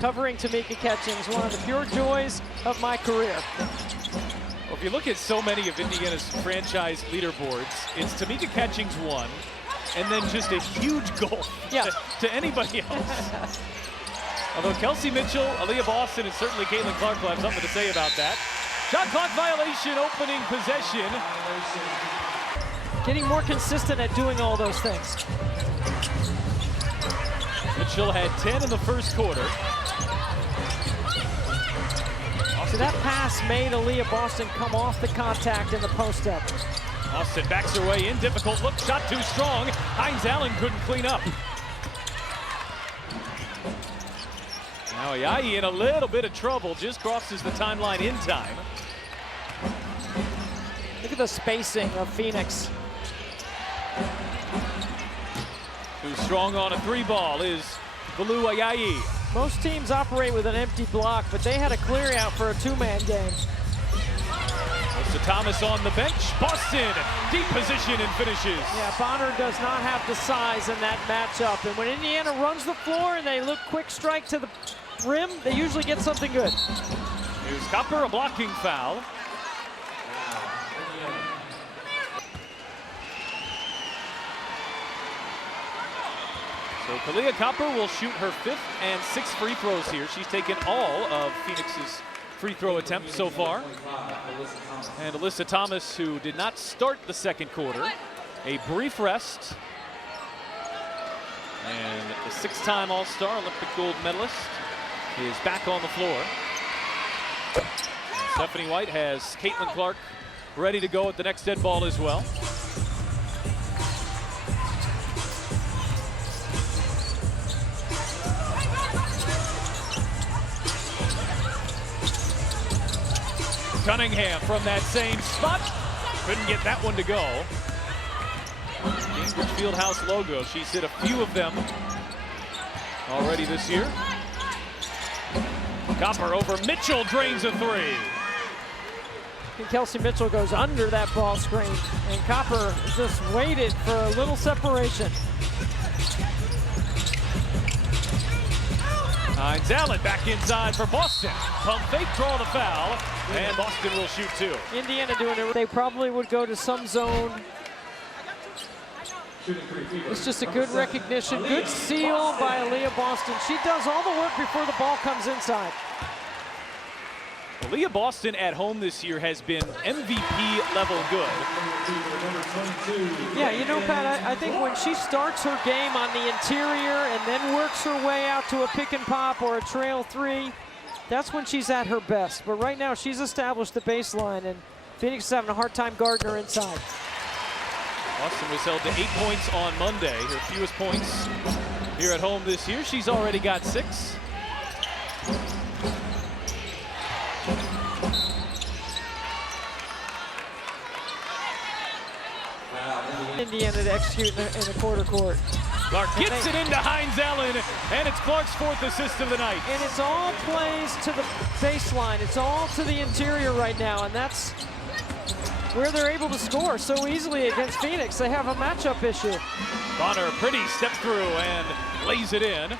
covering Tamika Catchings, one of the pure joys of my career. Well, if you look at so many of Indiana's franchise leaderboards, it's Tamika Catchings 1, and then just a huge goal to anybody else. Although Kelsey Mitchell, Aaliyah Boston, and certainly Caitlin Clark will have something to say about that. Shot clock violation, opening possession. Getting more consistent at doing all those things. Mitchell had 10 in the first quarter. So that pass made Aaliyah Boston come off the contact in the post-up. Austin backs her way in, difficult look, shot too strong. Hines Allen couldn't clean up. Now Ayayi in a little bit of trouble, just crosses the timeline in time. Look at the spacing of Phoenix. Too strong on a three ball is Blue Ayayi. Most teams operate with an empty block, but they had a clear out for a two-man game. Goes to Thomas on the bench. Boston, deep position and finishes. Yeah, Bonner does not have the size in that matchup. And when Indiana runs the floor and they look quick strike to the rim, they usually get something good. Here's Copper, a blocking foul. So Kalia Copper will shoot her 5th and 6th free throws here. She's taken all of Phoenix's free throw attempts so far. And Alyssa Thomas, who did not start the second quarter, a brief rest. And the 6-time All-Star, Olympic gold medalist, is back on the floor. Stephanie White has Caitlin Clark ready to go at the next dead ball as well. Cunningham from that same spot. Couldn't get that one to go. Cambridge Fieldhouse logo. She's hit a few of them already this year. Copper over Mitchell, drains a three. And Kelsey Mitchell goes under that ball screen, and Copper just waited for a little separation. Hines Allen back inside for Boston. Pump fake, draw the foul, and Boston will shoot 2. Indiana doing it. They probably would go to some zone. It's just a good recognition, good seal by Aaliyah Boston. She does all the work before the ball comes inside. Aaliyah Boston at home this year has been MVP level good. Yeah, you know, Pat, I think when she starts her game on the interior and then works her way out to a pick and pop or a trail 3, that's when she's at her best. But right now, she's established the baseline, and Phoenix is having a hard time guarding her inside. Boston was held to 8 points on Monday, her fewest points here at home this year. She's already got 6. Indiana to execute in the quarter court. Clark gets it into Hines Allen, and it's Clark's 4th assist of the night. And it's all plays to the baseline. It's all to the interior right now, and that's where they're able to score so easily against Phoenix. They have a matchup issue. Bonner, pretty step through and lays it in.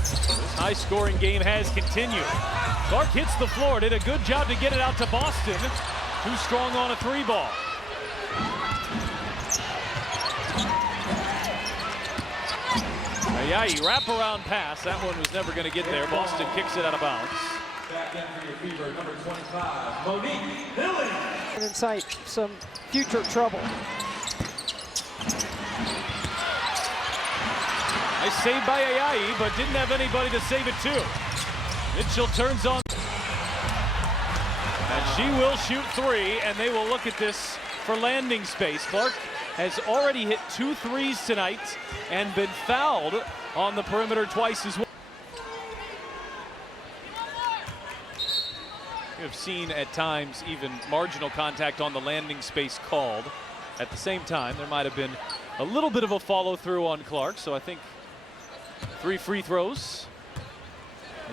This high-scoring game has continued. Clark hits the floor, did a good job to get it out to Boston. Too strong on a 3-ball. Ayayi, wraparound pass. That one was never going to get there. Boston kicks it out of bounds. Back in for your fever, number 25, Monique Lilly. And in sight, some future trouble. Nice save by Ayayi, but didn't have anybody to save it to. Mitchell turns on. And she will shoot 3, and they will look at this for landing space. Clark has already hit 2 threes tonight and been fouled on the perimeter twice as well. We have seen at times even marginal contact on the landing space called. At the same time, there might have been a little bit of a follow through on Clark, so I think 3 free throws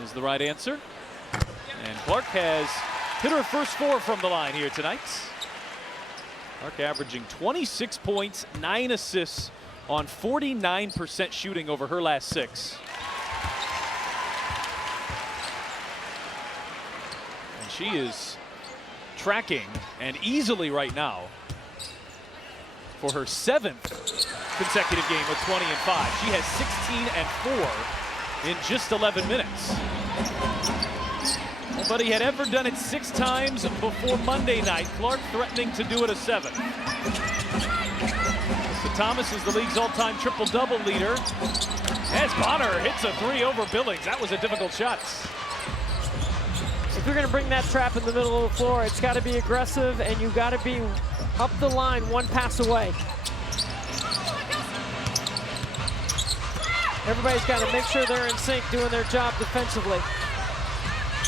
is the right answer. And Clark has hit her first 4 from the line here tonight. Clark averaging 26 points, 9 assists on 49% shooting over her last 6. And she is tracking, and easily right now, for her 7th consecutive game with 20 and 5. She has 16 and 4 in just 11 minutes. Nobody had ever done it 6 times before Monday night. Clark threatening to do it a 7th. So Thomas is the league's all-time triple-double leader. As Bonner hits a 3 over Billings. That was a difficult shot. If you're going to bring that trap in the middle of the floor, it's got to be aggressive, and you've got to be up the line 1 pass away. Everybody's got to make sure they're in sync doing their job defensively.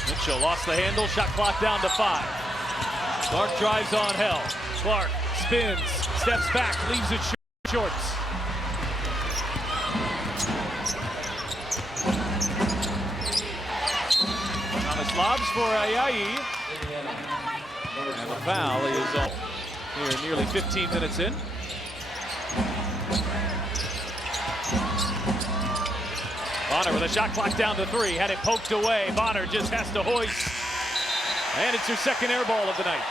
Mitchell lost the handle, shot clock down to 5. Clark drives on Hell. Clark spins, steps back, leaves it shorts. Thomas lobs for Ayayi. And the foul is here nearly 15 minutes in. Bonner with a shot clock down to 3. Had it poked away. Bonner just has to hoist. And it's her 2nd air ball of the night.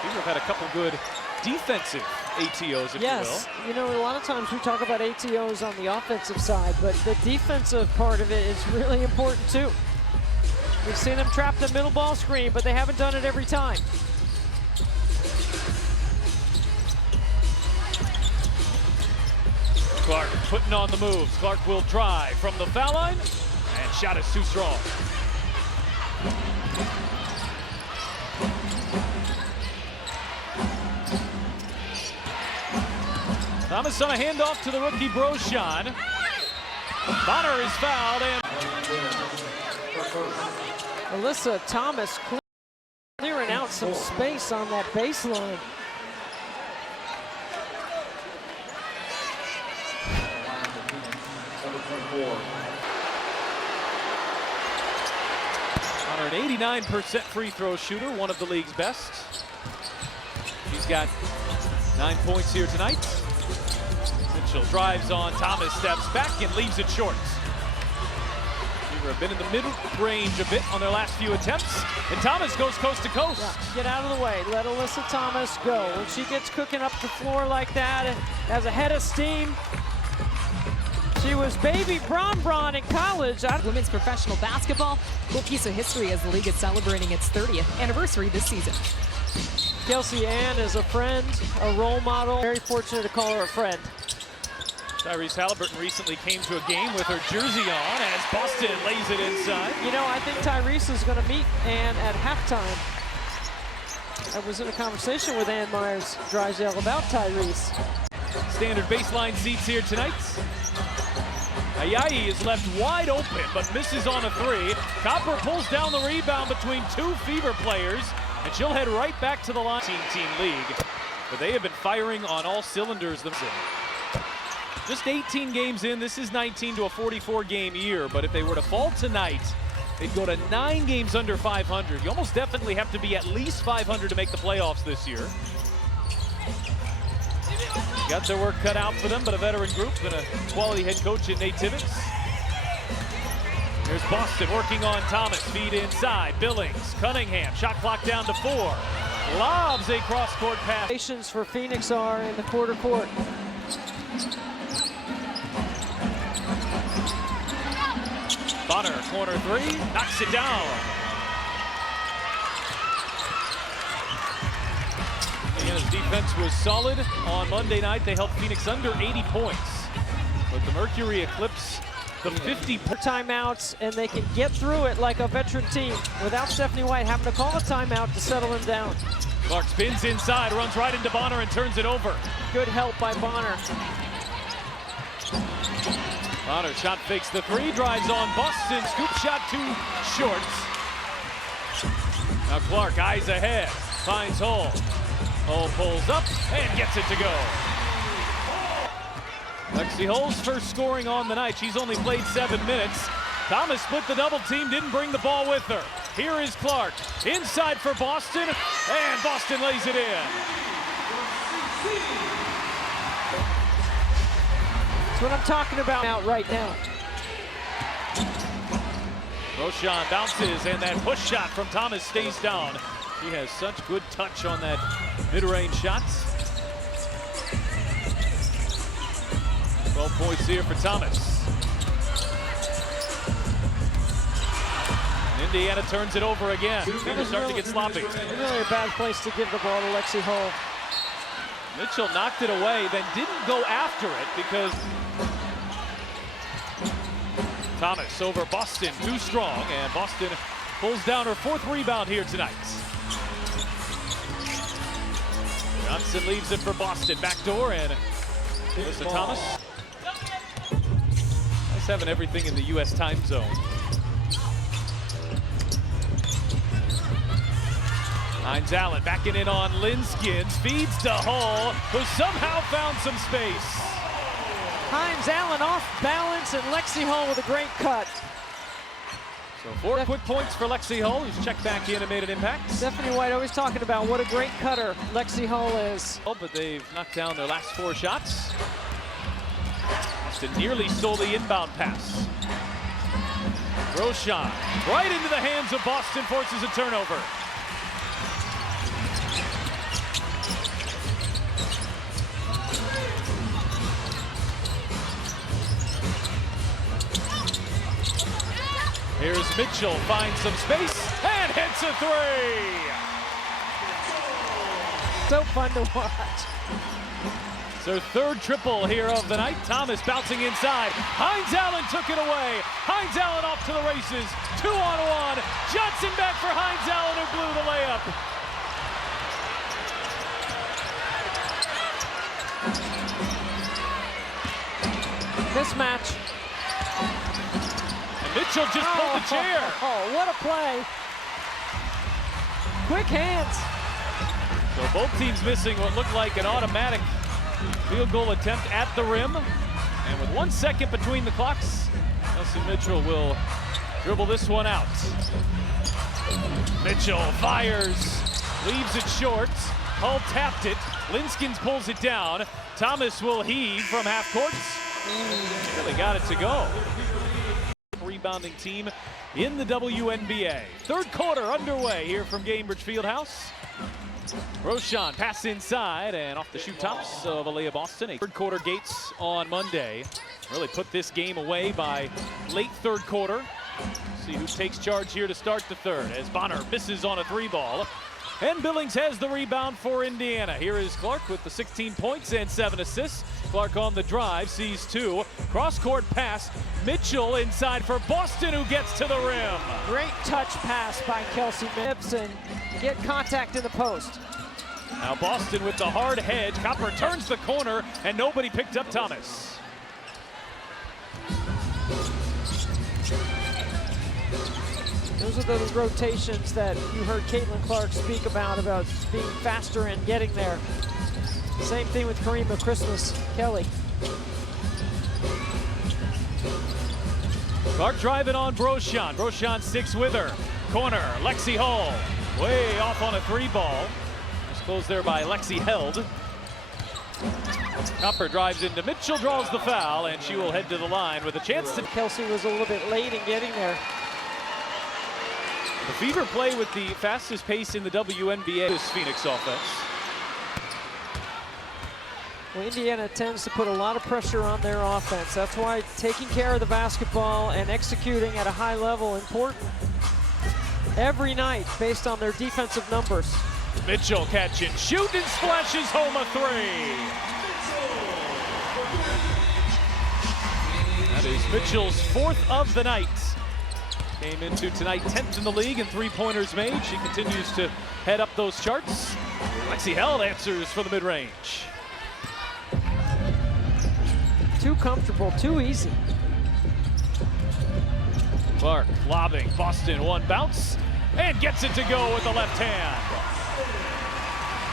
Fever have had a couple good defensive ATOs, if you will. You know, a lot of times we talk about ATOs on the offensive side, but the defensive part of it is really important too. We've seen them trap the middle ball screen, but they haven't done it every time. Clark putting on the moves. Clark will drive from the foul line, and shot is too strong. Thomas on a handoff to the rookie Broshan. Bonner is fouled, and Alyssa Thomas clearing out some space on that baseline. Bonner, an 89% free throw shooter, one of the league's best. She's got 9 points here tonight. Mitchell drives on, Thomas steps back and leaves it short. Fever have been in the mid-range a bit on their last few attempts, and Thomas goes coast to coast. Yeah, get out of the way, let Alyssa Thomas go. When she gets cooking up the floor like that and has a head of steam, she was baby Bron in college. Women's professional basketball, a piece of history as the league is celebrating its 30th anniversary this season. Kelsey Ann is a friend, a role model. Very fortunate to call her a friend. Tyrese Halliburton recently came to a game with her jersey on as Boston lays it inside. You know, I think Tyrese is going to meet Ann at halftime. I was in a conversation with Ann Myers-Drysdale about Tyrese. Standard baseline seats here tonight. Ayayi is left wide open, but misses on a 3. Copper pulls down the rebound between 2 Fever players, and she'll head right back to the line. Team league, but they have been firing on all cylinders themselves. Just 18 games in, this is 19 to a 44-game year, but if they were to fall tonight, they'd go to 9 games under 500. You almost definitely have to be at least 500 to make the playoffs this year. Got their work cut out for them, but a veteran group and a quality head coach in Nate Tibbetts. There's Boston working on Thomas, feed inside, Billings, Cunningham, shot clock down to 4. Lobs a cross-court pass. Patience for Phoenix are in the quarter court. Bonner, corner 3, knocks it down. Indiana's defense was solid on Monday night. They held Phoenix under 80 points. But the Mercury eclipse the 50 timeouts, and they can get through it like a veteran team without Stephanie White having to call a timeout to settle him down. Clark spins inside, runs right into Bonner and turns it over. Good help by Bonner. Bonner shot fakes the 3, drives on Boston, scoop shot too short. Now Clark eyes ahead, finds Hull. Hull pulls up and gets it to go. Lexi Hull's first scoring on the night. She's only played 7 minutes. Thomas split the double team, didn't bring the ball with her. Here is Clark, inside for Boston, and Boston lays it in. That's what I'm talking about out right now. Roshan bounces, and that push shot from Thomas stays down. He has such good touch on that mid-range shots. 12 points here for Thomas. And Indiana turns it over again. They're starting to get sloppy. Really a bad place to give the ball to Lexi Hull. Mitchell knocked it away, then didn't go after it because Thomas over Boston, too strong, and Boston pulls down her 4th rebound here tonight. Johnson leaves it for Boston. Backdoor, and Alyssa Thomas. Nice having everything in the U.S. time zone. Hines Allen backing in on Linskins, feeds to Hull, who somehow found some space. Hines Allen off balance, and Lexi Hull with a great cut. So 4 quick points for Lexi Hull, who's checked back in and made an impact. Stephanie White always talking about what a great cutter Lexi Hull is. Oh, but they've knocked down their last 4 shots. Boston nearly stole the inbound pass. Roshan right into the hands of Boston, forces a turnover. Here's Mitchell, finds some space, and hits a 3! So fun to watch. It's her 3rd triple here of the night. Thomas bouncing inside. Hines Allen took it away. Hines Allen off to the races. 2-on-1. Johnson back for Hines Allen, who blew the layup. Mismatch. Mitchell just pulled the chair. Oh, what a play. Quick hands. So both teams missing what looked like an automatic field goal attempt at the rim. And with 1 second between the clocks, Kelsey Mitchell will dribble this one out. Mitchell fires, leaves it short. Hull tapped it. Linskins pulls it down. Thomas will heave from half court. Really got it to go. Rebounding team in the WNBA. 3rd quarter underway here from Gainbridge Fieldhouse. Roshan pass inside and off the shoe tops of Aliyah Boston. A 3rd quarter gates on Monday. Really put this game away by late 3rd quarter. See who takes charge here to start the 3rd as Bonner misses on a 3-ball. And Billings has the rebound for Indiana. Here is Clark with the 16 points and 7 assists. Clark on the drive, sees 2. Cross-court pass. Mitchell inside for Boston, who gets to the rim. Great touch pass by Kelsey Gibson. Get contact in the post. Now Boston with the hard hedge. Copper turns the corner, and nobody picked up Thomas. Those are those rotations that you heard Caitlin Clark speak about being faster and getting there. Same thing with Karima Christmas Kelly. Clark driving on Broshan. Broshan sticks with her. Corner, Lexi Hull. Way off on a 3-ball. Just closed there by Lexi Held. Copper drives into Mitchell, draws the foul, and she will head to the line with a chance to... Kelsey was a little bit late in getting there. The Fever play with the fastest pace in the WNBA this Phoenix offense. Well, Indiana tends to put a lot of pressure on their offense. That's why taking care of the basketball and executing at a high level important every night based on their defensive numbers. Mitchell catch and shoot and splashes home a 3. That is Mitchell's 4th of the night. Came into tonight 10th in the league in 3-pointers made. She continues to head up those charts. Lexi Held answers for the mid-range. Too comfortable, too easy. Clark lobbing, Boston 1 bounce, and gets it to go with the left hand.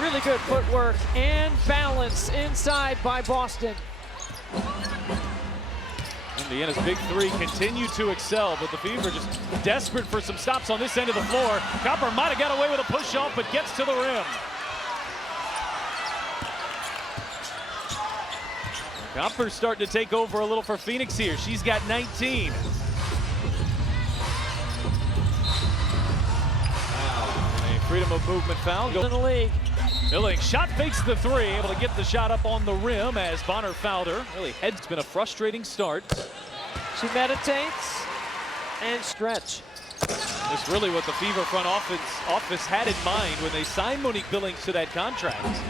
Really good footwork and balance inside by Boston. Indiana's big 3 continue to excel, but the Fever just desperate for some stops on this end of the floor. Copper might have got away with a push-off, but gets to the rim. Copper's starting to take over a little for Phoenix here. She's got 19. A freedom of movement foul. In the league. Billings shot fakes the three, able to get the shot up on the rim as Bonner fouled her. Really, it's been a frustrating start. She meditates and stretch. That's really what the Fever front office had in mind when they signed Monique Billings to that contract.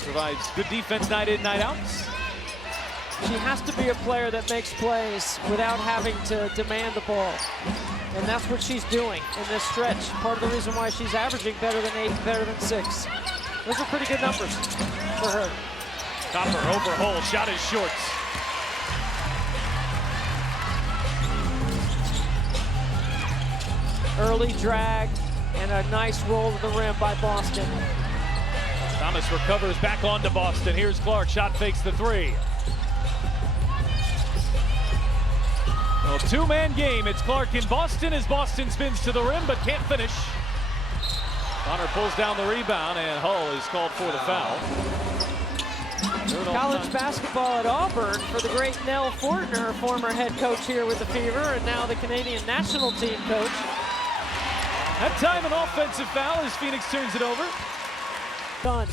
Provides good defense night in, night out. She has to be a player that makes plays without having to demand the ball. And that's what she's doing in this stretch. Part of the reason why she's averaging better than 8, better than 6. Those are pretty good numbers for her. Copper over hole, shot is short. Early drag and a nice roll to the rim by Boston. Thomas recovers back onto Boston. Here's Clark, shot fakes the three. Well, two-man game. It's Clark in Boston as Boston spins to the rim but can't finish. Bonner pulls down the rebound and Hull is called for the foul. College basketball at Auburn for the great Nell Fortner, former head coach here with the Fever and now the Canadian national team coach. That time an offensive foul as Phoenix turns it over. Done.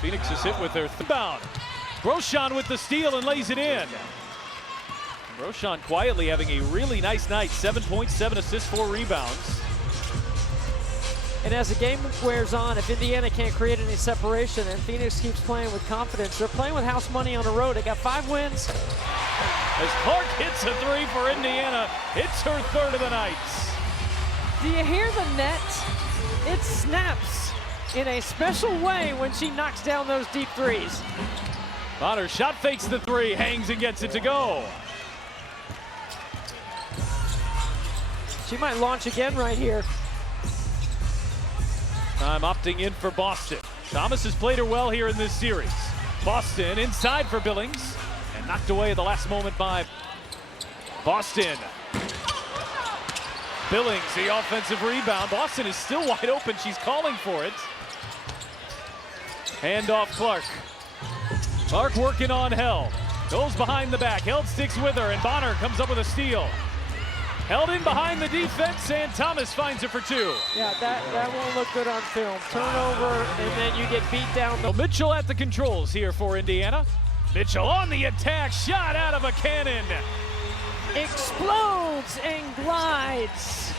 Phoenix is hit with their rebound. Grosjean with the steal and lays it in. Grosjean quietly having a really nice night. 7 points, 7 assists, 4 rebounds. And as the game wears on, if Indiana can't create any separation and Phoenix keeps playing with confidence, they're playing with house money on the road. They got 5 wins. As Clark hits a three for Indiana, it's her third of the night. Do you hear the net? It snaps in a special way when she knocks down those deep threes. Bonner shot fakes the three, hangs and gets it to go. She might launch again right here. Time opting in for Boston. Thomas has played her well here in this series. Boston inside for Billings and knocked away at the last moment by Boston. Billings, the offensive rebound. Boston is still wide open. She's calling for it. Hand off Clark. Clark working on Held. Goes behind the back. Held sticks with her, and Bonner comes up with a steal. Held in behind the defense, and Thomas finds it for 2. Yeah, that won't look good on film. Turnover, and then you get beat down. Well, Mitchell at the controls here for Indiana. Mitchell on the attack, shot out of a cannon. Explodes and glides.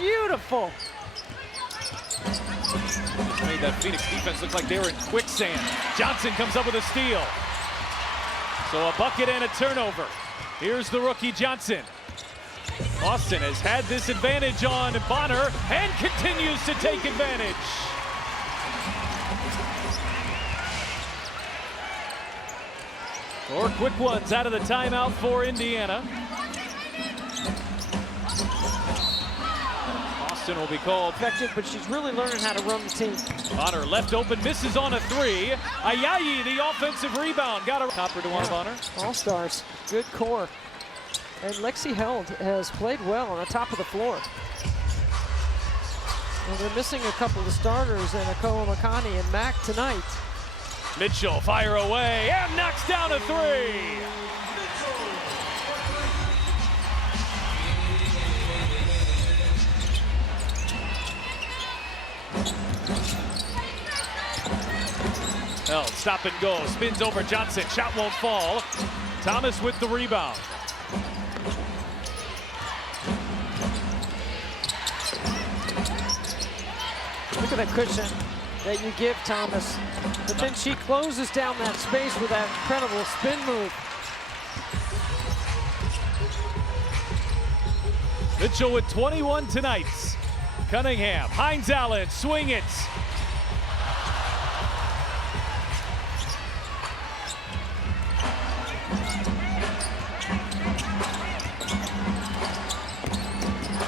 Beautiful. Made that Phoenix defense look like they were in quicksand. Johnson comes up with a steal. So a bucket and a turnover. Here's the rookie Johnson. Boston has had this advantage on Bonner and continues to take advantage. Four quick ones out of the timeout for Indiana. Boston will be called. Effective, but she's really learning how to run the team. Bonner left open, misses on a three. Ayayi, the offensive rebound. Got a Copper to one Bonner. All-stars, good core. And Lexi Held has played well on the top of the floor. And they're missing a couple of starters and Akoa Makani and Mack tonight. Mitchell fire away and knocks down a three. Held, stop and go, spins over Johnson, shot won't fall. Thomas with the rebound. Look at that cushion that you give Thomas. But then she closes down that space with that incredible spin move. Mitchell with 21 tonight. Cunningham, Hines Allen, swing it.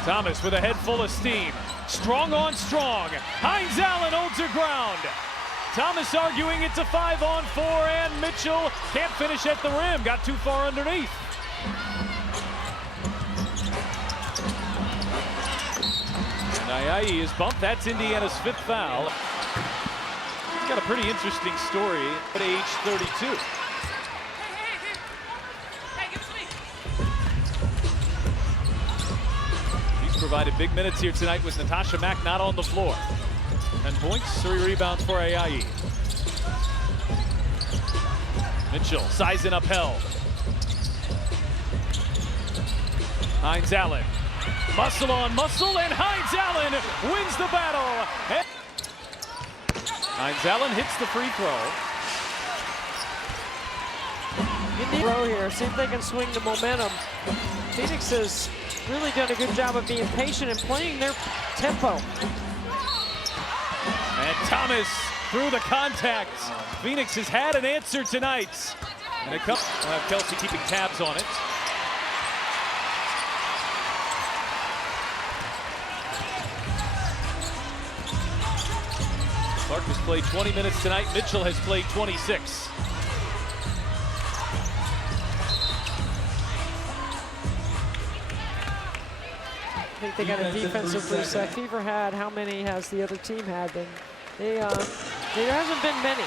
Thomas with a head full of steam. Strong on strong. Hines Allen holds her ground. Thomas arguing it's a 5-on-4, and Mitchell can't finish at the rim. Got too far underneath. And Ayayi is bumped. That's Indiana's 5th foul. He's got a pretty interesting story at age 32. He's provided big minutes here tonight with Natasha Mack not on the floor. 10 points, 3 rebounds for AIE. Mitchell, sizing up held. Hines Allen, muscle on muscle, and Hines Allen wins the battle. Hines Allen hits the free throw. In the row here, see if they can swing the momentum. Phoenix has really done a good job of being patient and playing their tempo. And Thomas through the contact. Phoenix has had an answer tonight. And we'll have Kelsey keeping tabs on it. Clark has played 20 minutes tonight. Mitchell has played 26. I think they got a defensive reset. Fever had, how many has the other team had? And there hasn't been many.